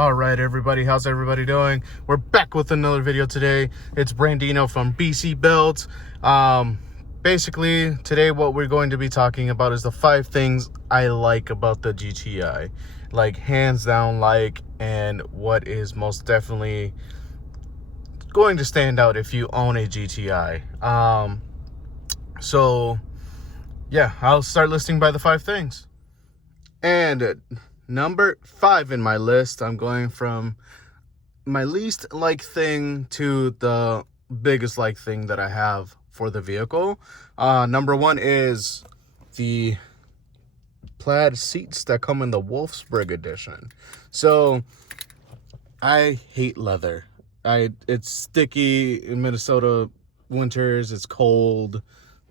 All right, everybody, how's everybody doing? We're back with another video today. It's Brandino from BC Builds. Basically, today what we're going to be talking about is the 5 things I like about the GTI. Like, hands down like, and what is most definitely going to stand out if you own a GTI. Yeah, I'll start listing by the 5 things. And number 5 in my list, I'm going from my least like thing to the biggest like thing that I have for the vehicle. Number 1 is the plaid seats that come in the Wolfsburg edition. So I hate leather. It's sticky in Minnesota winters. It's cold.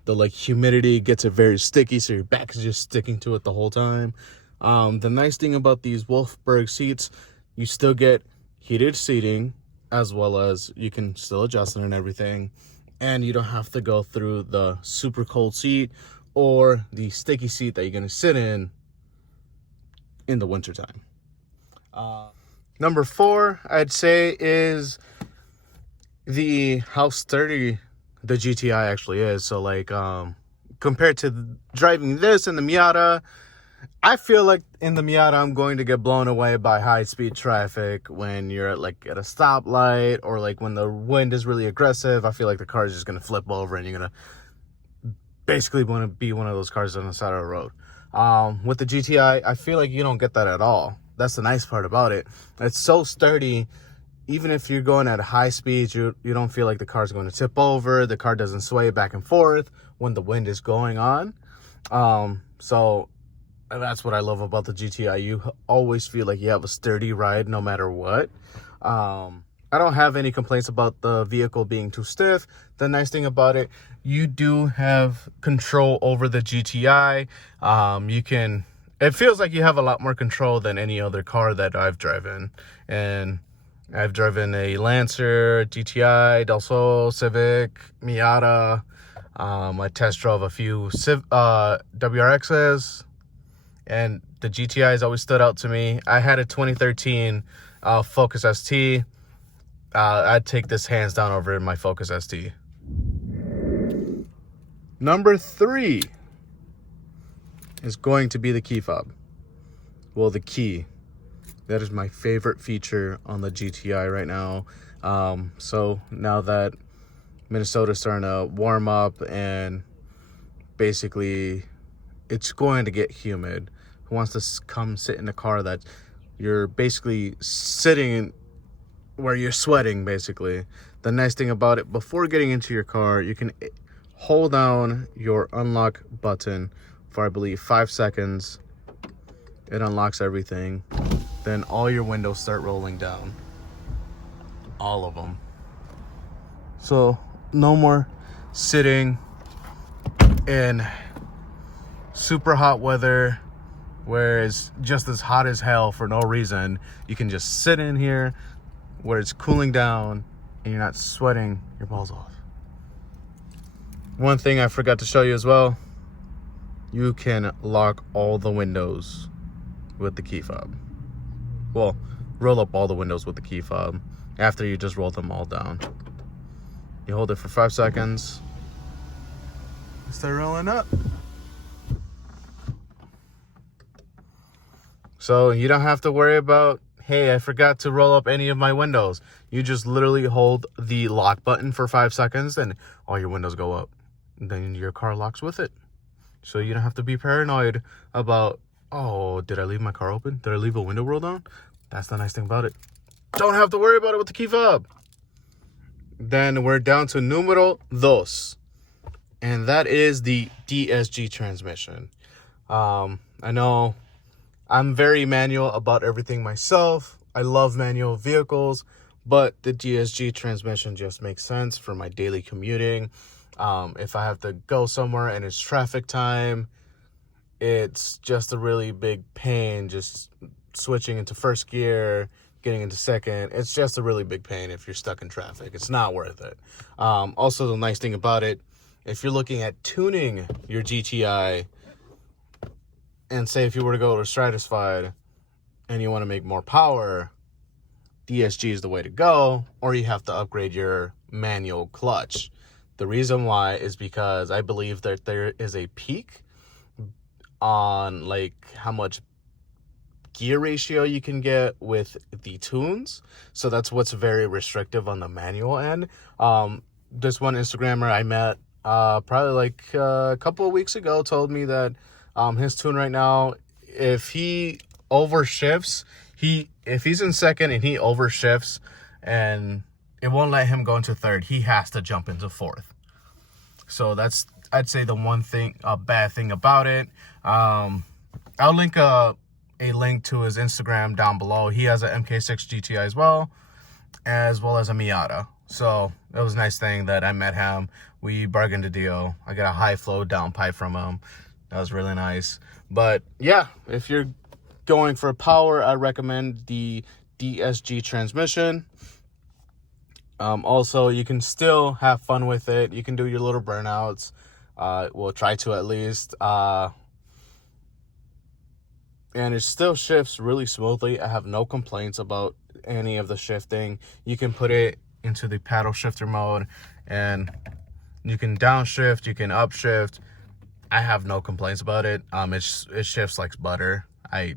The humidity gets it very sticky, so your back is just sticking to it the whole time. The nice thing about these Wolfsburg seats, you still get heated seating, as well as you can still adjust it and everything, and you don't have to go through the super cold seat or the sticky seat that you're going to sit in the wintertime. Number 4, I'd say, is how sturdy the GTI actually is. So compared to driving this in the Miata, I feel like in the Miata I'm going to get blown away by high-speed traffic when you're at a stoplight, or when the wind is really aggressive. I feel like the car is just going to flip over and you're going to basically want to be one of those cars on the side of the road. With the GTI, I feel like you don't get that at all. That's the nice part about it. It's so sturdy. Even if you're going at high speeds, you don't feel like the car's going to tip over. The car doesn't sway back and forth when the wind is going on. So that's what I love about the GTI. You always feel like you have a sturdy ride no matter what. I don't have any complaints about the vehicle being too stiff. The nice thing about it, you do have control over the GTI. It feels like you have a lot more control than any other car that I've driven. And I've driven a Lancer, GTI, Del Sol, Civic, Miata. I test drove a few WRXs, and the GTI has always stood out to me. I had a 2013 Focus ST. I'd take this hands down over my Focus ST. Number 3 is going to be the key fob. Well, the key. That is my favorite feature on the GTI right now. So now that Minnesota's starting to warm up and basically it's going to get humid, who wants to come sit in a car that you're basically sitting in, where you're sweating basically? The nice thing about it, before getting into your car, you can hold down your unlock button for, I believe, 5 seconds. It unlocks everything. Then all your windows start rolling down. All of them. So no more sitting in super hot weather where it's just as hot as hell for no reason. You can just sit in here where it's cooling down and you're not sweating your balls off. One thing I forgot to show you as well, you can lock all the windows with the key fob. Well, roll up all the windows with the key fob after you just roll them all down. You hold it for 5 seconds. Start rolling up. So you don't have to worry about, hey, I forgot to roll up any of my windows. You just literally hold the lock button for 5 seconds and all your windows go up. And then your car locks with it. So you don't have to be paranoid about, oh, did I leave my car open? Did I leave a window roll down? That's the nice thing about it. Don't have to worry about it with the key fob. Then we're down to numero 2. And that is the DSG transmission. I know I'm very manual about everything myself. I love manual vehicles, but the DSG transmission just makes sense for my daily commuting. If I have to go somewhere and it's traffic time, it's just a really big pain just switching into first gear, getting into second. It's just a really big pain if you're stuck in traffic. It's not worth it. Also, the nice thing about it, if you're looking at tuning your GTI, and say if you were to go to Stratified and you want to make more power, DSG is the way to go, or you have to upgrade your manual clutch. The reason why is because I believe that there is a peak on like how much gear ratio you can get with the tunes. So that's what's very restrictive on the manual end. This one Instagrammer I met probably like a couple of weeks ago told me that his tune right now, if he overshifts, if he's in second and he overshifts and it won't let him go into third, he has to jump into fourth. So that's, I'd say, the one thing, a bad thing about it. I'll link a link to his Instagram down below. He has an MK6 GTI as well as a Miata. So it was a nice thing that I met him. We bargained a deal. I got a high flow downpipe from him. That was really nice. But yeah, if you're going for power, I recommend the DSG transmission. Also, you can still have fun with it. You can do your little burnouts. We'll try to at least. And it still shifts really smoothly. I have no complaints about any of the shifting. You can put it into the paddle shifter mode and you can downshift, you can upshift. I have no complaints about it. It shifts like butter. I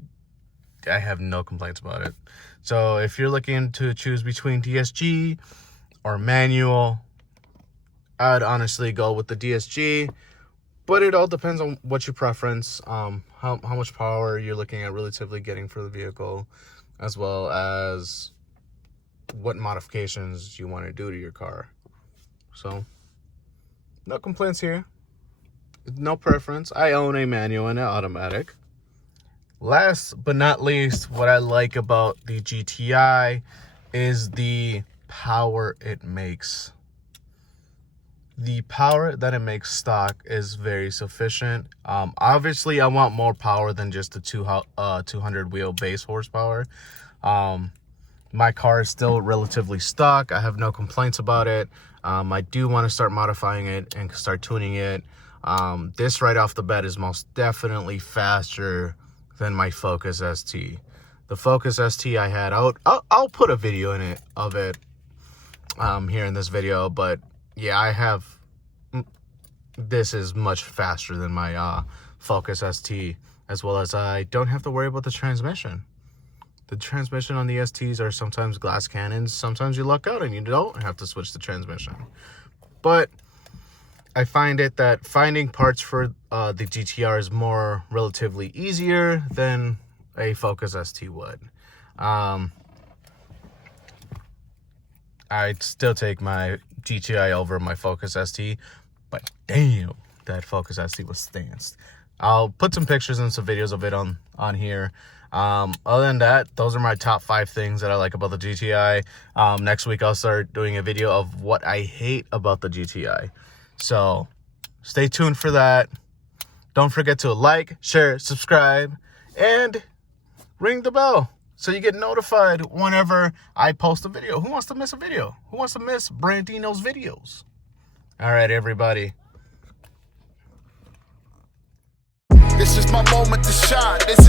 have no complaints about it. So if you're looking to choose between DSG or manual, I'd honestly go with the DSG. But it all depends on what your preference, how much power you're looking at relatively getting for the vehicle, as well as what modifications you want to do to your car. So, no complaints here. No preference. I own a manual and an automatic. Last but not least, what I like about the GTI is the power it makes. The power that it makes stock is very sufficient. Obviously, I want more power than just the 200 wheel base horsepower. My car is still relatively stock. I have no complaints about it. I do want to start modifying it and start tuning it. This right off the bat is most definitely faster than my Focus ST. The Focus ST I had, I'll put a video in it of it here in this video, but yeah, this is much faster than my Focus ST, as well as I don't have to worry about the transmission. The transmission on the STs are sometimes glass cannons. Sometimes you luck out and you don't have to switch the transmission. But I find it that finding parts for the GTR is more relatively easier than a Focus ST would. I'd still take my GTI over my Focus ST, but damn, that Focus ST was stanced. I'll put some pictures and some videos of it on here. Other than that, those are my top 5 things that I like about the GTI. Next week I'll start doing a video of what I hate about the GTI. So stay tuned for that. Don't forget to like, share, subscribe, and ring the bell so you get notified whenever I post a video. Who wants to miss a video? Who wants to miss Brandino's videos? All right, everybody. This is my moment to shine. This